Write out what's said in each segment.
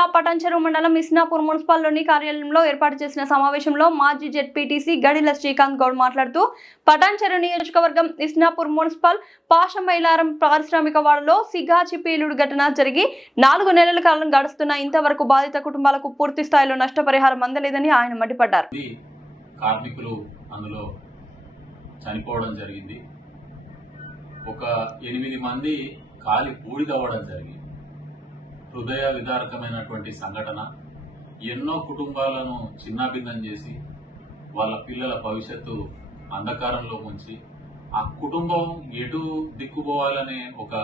జిల్లా పటాన్చెరు మండలం ఇస్నాపూర్ మున్సిపల్లోని కార్యాలయంలో ఏర్పాటు చేసిన సమావేశంలో మాజీ జెడ్పీటీసీ గడిల శ్రీకాంత్ గౌడ్ మాట్లాడుతూ పటాన్చెరు నియోజకవర్గం ఇస్నాపూర్ మున్సిపల్ పాషమైలారం పారిశ్రామిక వాడలో సిగాచి పేలుడు ఘటన జరిగి 4 నెలల కాలం గడుస్తున్నా ఇంతవరకు బాధిత కుటుంబాలకు పూర్తి స్థాయిలో నష్టపరిహారం అందలేదని ఆయన మండిపడ్డారు. కార్మికులు అందులో చనిపోవడం జరిగింది. ఒక 8 మంది కాలి బూడిదవ్వడం జరిగింది. హృదయ విదారకమైనటువంటి సంఘటన. ఎన్నో కుటుంబాలను చిన్నాభిన్నం చేసి వాళ్ళ పిల్లల భవిష్యత్తు అంధకారంలో ఉంచి ఆ కుటుంబం ఎటు దిక్కుపోవాలనే ఒక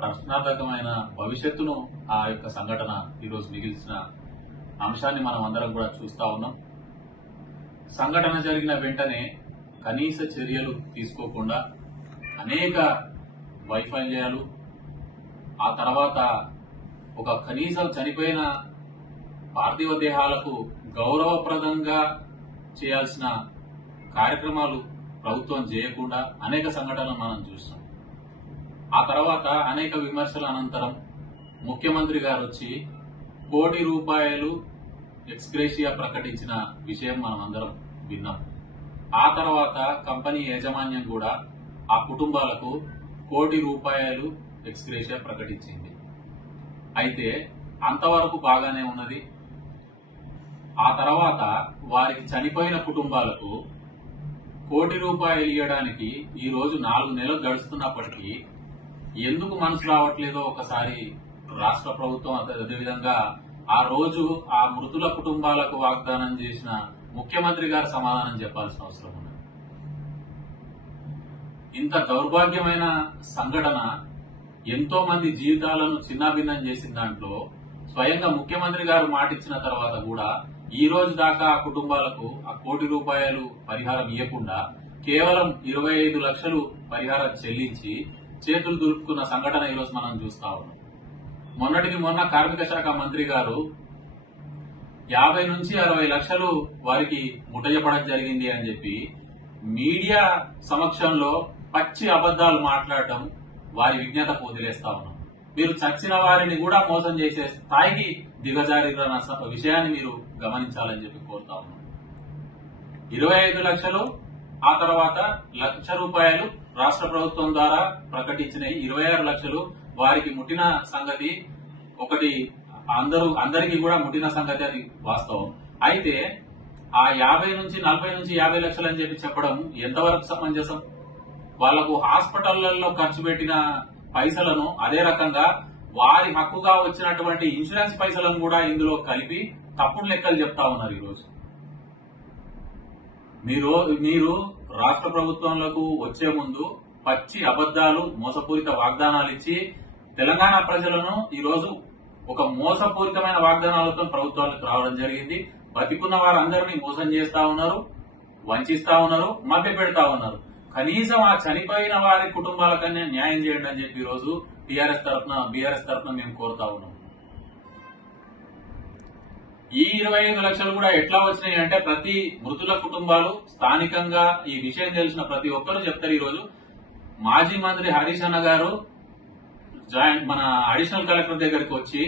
ప్రశ్నార్థకమైన భవిష్యత్తును ఆ యొక్క సంఘటన ఈరోజు మిగిల్చిన అంశాన్ని మనం అందరం కూడా చూస్తా ఉన్నాం. సంఘటన జరిగిన వెంటనే కనీస చర్యలు తీసుకోకుండా అనేక వైఫల్యాలు, ఆ తర్వాత ఒక కనీసం చనిపోయిన పార్థివ దేహాలకు గౌరవప్రదంగా చేయాల్సిన కార్యక్రమాలు ప్రభుత్వం చేయకుండా అనేక సంఘటనలు మనం చూస్తాం. ఆ తర్వాత అనేక విమర్శల అనంతరం ముఖ్యమంత్రి గారు వచ్చి ₹1 కోటి ఎక్స్గ్రేషియా ప్రకటించిన విషయం మనం అందరం విన్నాం. ఆ తర్వాత కంపెనీ యాజమాన్యం కూడా ఆ కుటుంబాలకు ₹1 కోటి ఎక్స్గ్రేషియా ప్రకటించింది. అయితే అంతవరకు బాగానే ఉన్నది. ఆ తర్వాత వారికి చనిపోయిన కుటుంబాలకు ₹1 కోటి ఇవ్వడానికి ఈ రోజు 4 నెలలు గడుస్తున్నప్పటికీ ఎందుకు మనసు రావట్లేదో ఒకసారి రాష్ట్ర ప్రభుత్వం, అదేవిధంగా ఆ రోజు ఆ మృతుల కుటుంబాలకు వాగ్దానం చేసిన ముఖ్యమంత్రి గారు సమాధానం చెప్పాల్సిన అవసరం ఉంది. ఇంత దౌర్భాగ్యమైన సంఘటన ఎంతో మంది జీవితాలను చిన్నాభిన్నం చేసిన దాంట్లో స్వయంగా ముఖ్యమంత్రి గారు మాటిచ్చిన తర్వాత కూడా ఈ రోజు దాకా ఆ కుటుంబాలకు ఆ ₹1 కోటి పరిహారం ఇవ్వకుండా కేవలం 25 లక్షలు పరిహారం చెల్లించి చేతులు దులుపుకున్న సంఘటన ఈరోజు మనం చూస్తా ఉన్నాం. మొన్నటికి మొన్న కార్మిక శాఖ మంత్రి గారు 50 నుంచి 60 లక్షలు వారికి ముట్టజెప్పడం జరిగింది అని చెప్పి మీడియా సమక్షంలో పచ్చి అబద్దాలు మాట్లాడటం వారి విజ్ఞతకు వదిలేస్తా ఉన్నాం. మీరు చచ్చిన వారిని కూడా మోసం చేసే స్థాయికి దిగజారిన విషయాన్ని మీరు గమనించాలని చెప్పి కోరుతా ఉన్నాం. 25 లక్షలు, ఆ తర్వాత ₹1,00,000 రాష్ట్ర ప్రభుత్వం ద్వారా ప్రకటించిన 26 లక్షలు వారికి ముట్టిన సంగతి ఒకటి, అందరికీ కూడా ముట్టిన సంగతి అది వాస్తవం. అయితే ఆ 50 నుంచి 40 నుంచి 50 లక్షలు అని చెప్పి చెప్పడం ఎంతవరకు సమంజసం? వాళ్లకు హాస్పిటళ్లలో ఖర్చు పెట్టిన పైసలను అదే రకంగా వారి హక్కుగా వచ్చినటువంటి ఇన్సూరెన్స్ పైసలను కూడా ఇందులో కలిపి తప్పుడు లెక్కలు చెప్తా ఉన్నారు. ఈరోజు మీరు రాష్ట్ర ప్రభుత్వంలోకి వచ్చే ముందు పచ్చి అబద్దాలు, మోసపూరిత వాగ్దానాలు ఇచ్చి తెలంగాణ ప్రజలను ఈరోజు ఒక మోసపూరితమైన వాగ్దానాలతో ప్రభుత్వాలకు రావడం జరిగింది. బతికున్న వారందరినీ మోసం చేస్తా ఉన్నారు, వంచిస్తా ఉన్నారు, మభ్య పెడతా ఉన్నారు. కనీసం ఆ చనిపోయిన వారి కుటుంబాలకన్నా న్యాయం చేయండి అని చెప్పి ఈరోజు బీఆర్ఎస్ తరఫున మేము కోరుతా ఉన్నాం. ఈ 25 లక్షలు కూడా ఎట్లా వచ్చినాయి అంటే ప్రతి మృతుల కుటుంబాలు స్థానికంగా ఈ విషయం తెలిసిన ప్రతి ఒక్కరూ చెప్తారు. ఈరోజు మాజీ మంత్రి హరీష్ అన్న గారు మన అడిషనల్ కలెక్టర్ దగ్గరికి వచ్చి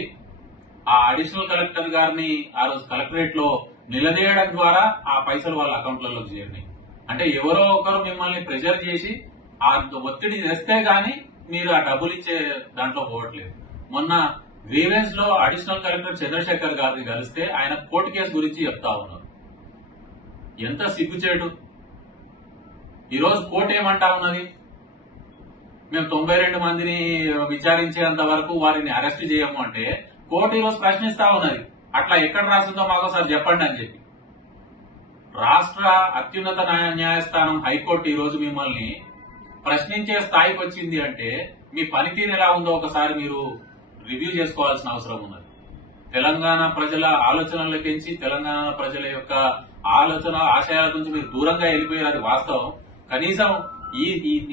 ఆ అడిషనల్ కలెక్టర్ గారిని ఆ రోజు కలెక్టరేట్ లో నిలదీయడం ద్వారా ఆ పైసలు వాళ్ళ అకౌంట్లలోకి చేరినాయి. అంటే ఎవరో ఒకరు మిమ్మల్ని ప్రెషర్ చేసి ఆ ఒత్తిడి తెస్తే గాని మీరు ఆ డబ్బులు ఇచ్చే దాంట్లో పోవట్లేదు. మొన్న గ్రీవెన్స్ లో అడిషనల్ కలెక్టర్ చంద్రశేఖర్ గారిని కలిస్తే ఆయన కోర్టు కేసు గురించి చెప్తా ఉన్నారు. ఎంత సిగ్గుచేటు! ఈరోజు కోర్టు ఏమంటా ఉన్నది? మేము 92 మందిని విచారించేంత వరకు వారిని అరెస్ట్ చేయము అంటే కోర్టు ఈరోజు ప్రశ్నిస్తా ఉన్నది. అట్లా ఎక్కడ రాసిందో మాకోసారి చెప్పండి అని చెప్పి. రాష్ట్ర అత్యున్నత న్యాయస్థానం హైకోర్టు ఈరోజు మిమ్మల్ని ప్రశ్నించే స్థాయికి వచ్చింది అంటే మీ పనితీరు ఎలా ఉందో ఒకసారి మీరు రివ్యూ చేసుకోవాల్సిన అవసరం ఉన్నది. తెలంగాణ ప్రజల ఆలోచనలకించి తెలంగాణ ప్రజల యొక్క ఆలోచన ఆశయాల నుంచి మీరు దూరంగా వెళ్ళిపోయారు, అది వాస్తవం. కనీసం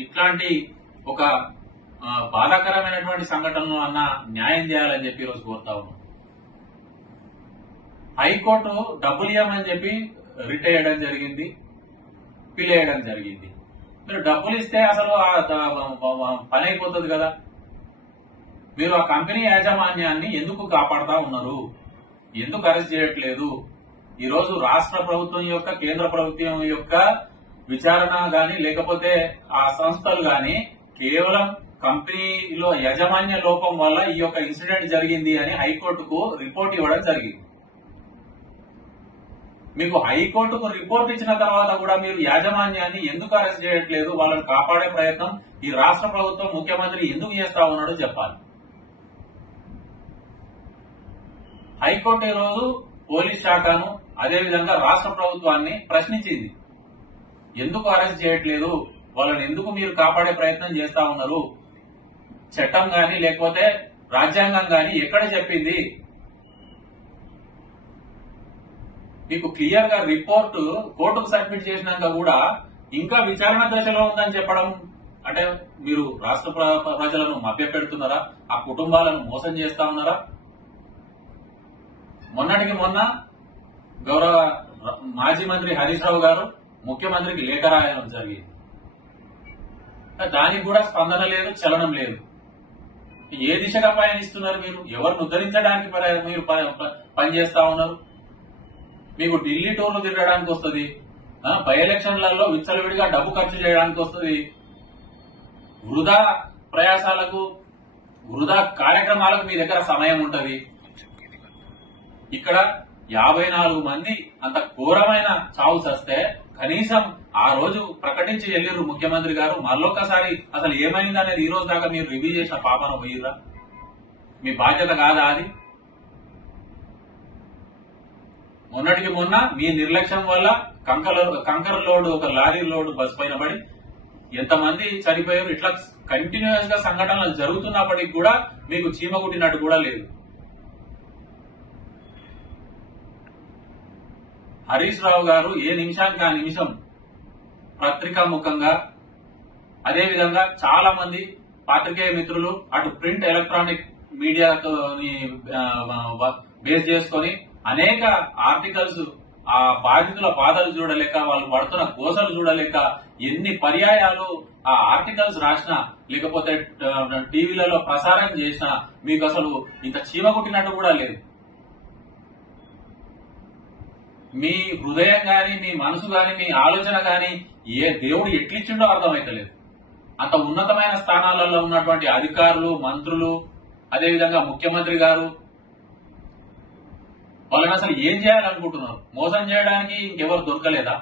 ఇట్లాంటి ఒక బాధాకరమైనటువంటి సంఘటనలు అన్న న్యాయం చేయాలని చెప్పి ఈరోజు కోరుతా ఉన్నాం. హైకోర్టు డబ్బులు ఇవ్వమని చెప్పి రిట్ వేయడం జరిగింది, పిలేయడం జరిగింది. మీరు డబ్బులు ఇస్తే అసలు పని అయిపోతుంది కదా. మీరు ఆ కంపెనీ యాజమాన్యాన్ని ఎందుకు కాపాడుతా ఉన్నారు? ఎందుకు అరెస్ట్ చేయట్లేదు? ఈ రోజు రాష్ట్ర ప్రభుత్వం యొక్క కేంద్ర ప్రభుత్వం యొక్క విచారణ గాని లేకపోతే ఆ సంస్థలు గాని కేవలం కంపెనీలో యాజమాన్య లోపం వల్ల ఈ యొక్క ఇన్సిడెంట్ జరిగింది అని హైకోర్టుకు రిపోర్ట్ ఇవ్వడం జరిగింది. మీకు హైకోర్టుకు రిపోర్ట్ ఇచ్చిన తర్వాత కూడా మీరు యాజమాన్యాన్ని ఎందుకు అరెస్ట్ చేయట్లేదు? వాళ్ళని కాపాడే ప్రయత్నం ఈ రాష్ట్ర ప్రభుత్వం ముఖ్యమంత్రి ఎందుకు చేస్తా ఉన్నాడో చెప్పాలి. హైకోర్టు ఈ రోజు పోలీస్ శాఖను అదేవిధంగా రాష్ట్ర ప్రభుత్వాన్ని ప్రశ్నించింది. ఎందుకు అరెస్ట్ చేయట్లేదు? వాళ్ళని ఎందుకు మీరు కాపాడే ప్రయత్నం చేస్తా ఉన్నారు? చట్టం గాని లేకపోతే రాజ్యాంగం గాని ఎక్కడ చెప్పింది? మీకు క్లియర్ గా రిపోర్టు కోర్టుకు సబ్మిట్ చేసినాక కూడా ఇంకా విచారణ దశలో ఉందని చెప్పడం అంటే మీరు రాష్ట్ర ప్రజలను మభ్యపెడుతున్నారా? ఆ కుటుంబాలను మోసం చేస్తా ఉన్నారా? మొన్నటికి మొన్న గౌరవ మాజీ మంత్రి హరీష్ రావు గారు ముఖ్యమంత్రికి లేఖ రాయడం జరిగింది. దానికి కూడా స్పందన లేదు, చలనం లేదు. ఏ దిశగా పయనిస్తున్నారు మీరు? ఎవరిని ఉద్ధరించడానికి మీరు పనిచేస్తా ఉన్నారు? మీకు ఢిల్లీ టూర్లు తిరగడానికి వస్తుంది, బై ఎలక్షన్లలో విచ్చలవిడిగా డబ్బు ఖర్చు చేయడానికి వస్తుంది, వృధా ప్రయాసాలకు వృధా కార్యక్రమాలకు మీ దగ్గర సమయం ఉంటది. ఇక్కడ 54 మంది అంత ఘోరమైన చావు చస్తే కనీసం ఆ రోజు ప్రకటించి వెళ్ళిర్రు ముఖ్యమంత్రి గారు. మళ్ళొక్కసారి అసలు ఏమైంది అనేది ఈ రోజు దాకా మీరు రివ్యూ చేసిన పాపన పోయిర్రా? మీ బాధ్యత కాదా అది? మొన్నటికి మొన్న మీ నిర్లక్ష్యం వల్ల కంకర లోడ్ ఒక లారీ లోడ్ బస్ పైన పడి ఎంతమంది చనిపోయారు. ఇట్లా కంటిన్యూస్ గా సంఘటనలు జరుగుతున్నప్పటికీ కూడా మీకు చీమ కుట్టినట్టు కూడా లేదు. హరీష్ రావు గారు ఏ నిమిషానికి ఆ నిమిషం పత్రికా ముఖంగా అదేవిధంగా చాలా మంది పాత్రికేయ మిత్రులు అటు ప్రింట్ ఎలక్ట్రానిక్ మీడియా బేస్ చేసుకుని అనేక ఆర్టికల్స్ ఆ బాధితుల బాధలు చూడలేక వాళ్ళు పడుతున్న గోసలు చూడలేక ఎన్ని పర్యాయాలు ఆ ఆర్టికల్స్ రాసినా లేకపోతే టీవీలలో ప్రసారం చేసినా మీకు అసలు ఇంత చీమ కుట్టినట్టు కూడా లేదు. మీ హృదయం గాని మీ మనసు గాని మీ ఆలోచన గాని ఏ దేవుడు ఎట్లిచ్చిండో అర్థమైతలేదు. అంత ఉన్నతమైన స్థానాలలో ఉన్నటువంటి అధికారులు, మంత్రులు, అదేవిధంగా ముఖ్యమంత్రి గారు వాళ్ళని అసలు ఏం చేయాలనుకుంటున్నారు? మోసం చేయడానికి ఇంకెవరు దొరకలేదా?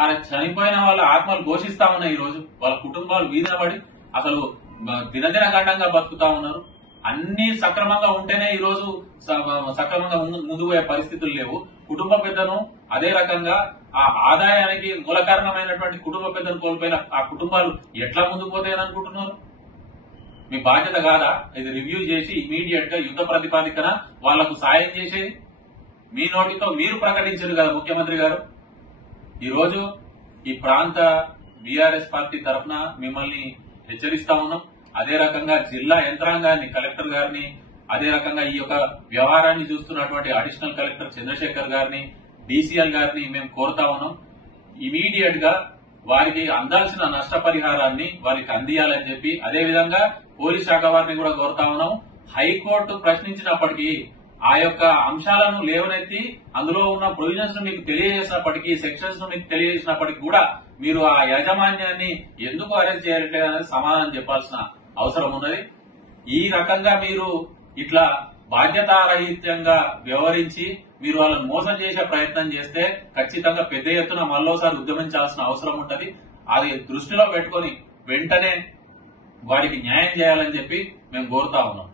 అలా చనిపోయిన వాళ్ళ ఆత్మలు ఘోషిస్తా ఉన్నాయి. ఈ రోజు వాళ్ళ కుటుంబాలు వీధిన పడి అసలు దినదిన గండంగా బతుకుతా ఉన్నారు. అన్ని సక్రమంగా ఉంటేనే ఈ రోజు సక్రమంగా ముందుకు పోయే పరిస్థితులు లేవు. కుటుంబ పెద్దను అదే రకంగా ఆ ఆదాయానికి మూల కారణమైనటువంటి కుటుంబ పెద్దను కోల్పోయిన ఆ కుటుంబాలు ఎట్లా ముందుకు పోతాయని అనుకుంటున్నారు? మీ బాధ్యత కాదా ఇది రివ్యూ చేసి ఇమీడియట్ గా యుద్ధ ప్రతిపాదికన వాళ్లకు సాయం చేసేది? మీ నోటితో మీరు ప్రకటించారు కదా ముఖ్యమంత్రి గారు. ఈ రోజు ఈ ప్రాంత బీఆర్ఎస్ పార్టీ తరఫున మిమ్మల్ని హెచ్చరిస్తా ఉన్నాం. అదే రకంగా జిల్లా యంత్రాంగాన్ని, కలెక్టర్ గారిని, అదే రకంగా ఈ యొక్క వ్యవహారాన్ని చూస్తున్నటువంటి అడిషనల్ కలెక్టర్ చంద్రశేఖర్ గారిని, డీసీఎల్ గారిని మేము కోరుతా ఉన్నాం. ఇమీడియట్ గా వారికి అందాల్సిన నష్టపరిహారాన్ని వారికి అందియాలని చెప్పి అదేవిధంగా పోలీస్ శాఖ వారిని కూడా కోరుతా ఉన్నాం. హైకోర్టు ప్రశ్నించినప్పటికీ ఆ యొక్క అంశాలను లేవనెత్తి అందులో ఉన్న ప్రొవిజన్స్ మీకు తెలియజేసినప్పటికీ, సెక్షన్స్ మీకు తెలియజేసినప్పటికీ కూడా మీరు ఆ యాజమాన్యాన్ని ఎందుకు అరెస్ట్ చేయట్లేదు అనేది సమాధానం చెప్పాల్సిన అవసరం ఉన్నది. ఈ రకంగా మీరు ఇట్లా బాధ్యతారహిత్యంగా వ్యవహరించి మీరు వాళ్ళని మోసం చేసే ప్రయత్నం చేస్తే ఖచ్చితంగా పెద్ద ఎత్తున మరోసారి ఉద్యమించాల్సిన అవసరం ఉంటది. అది దృష్టిలో పెట్టుకుని వెంటనే వారికి న్యాయం చేయాలని చెప్పి మేము కోరుతా ఉన్నాం.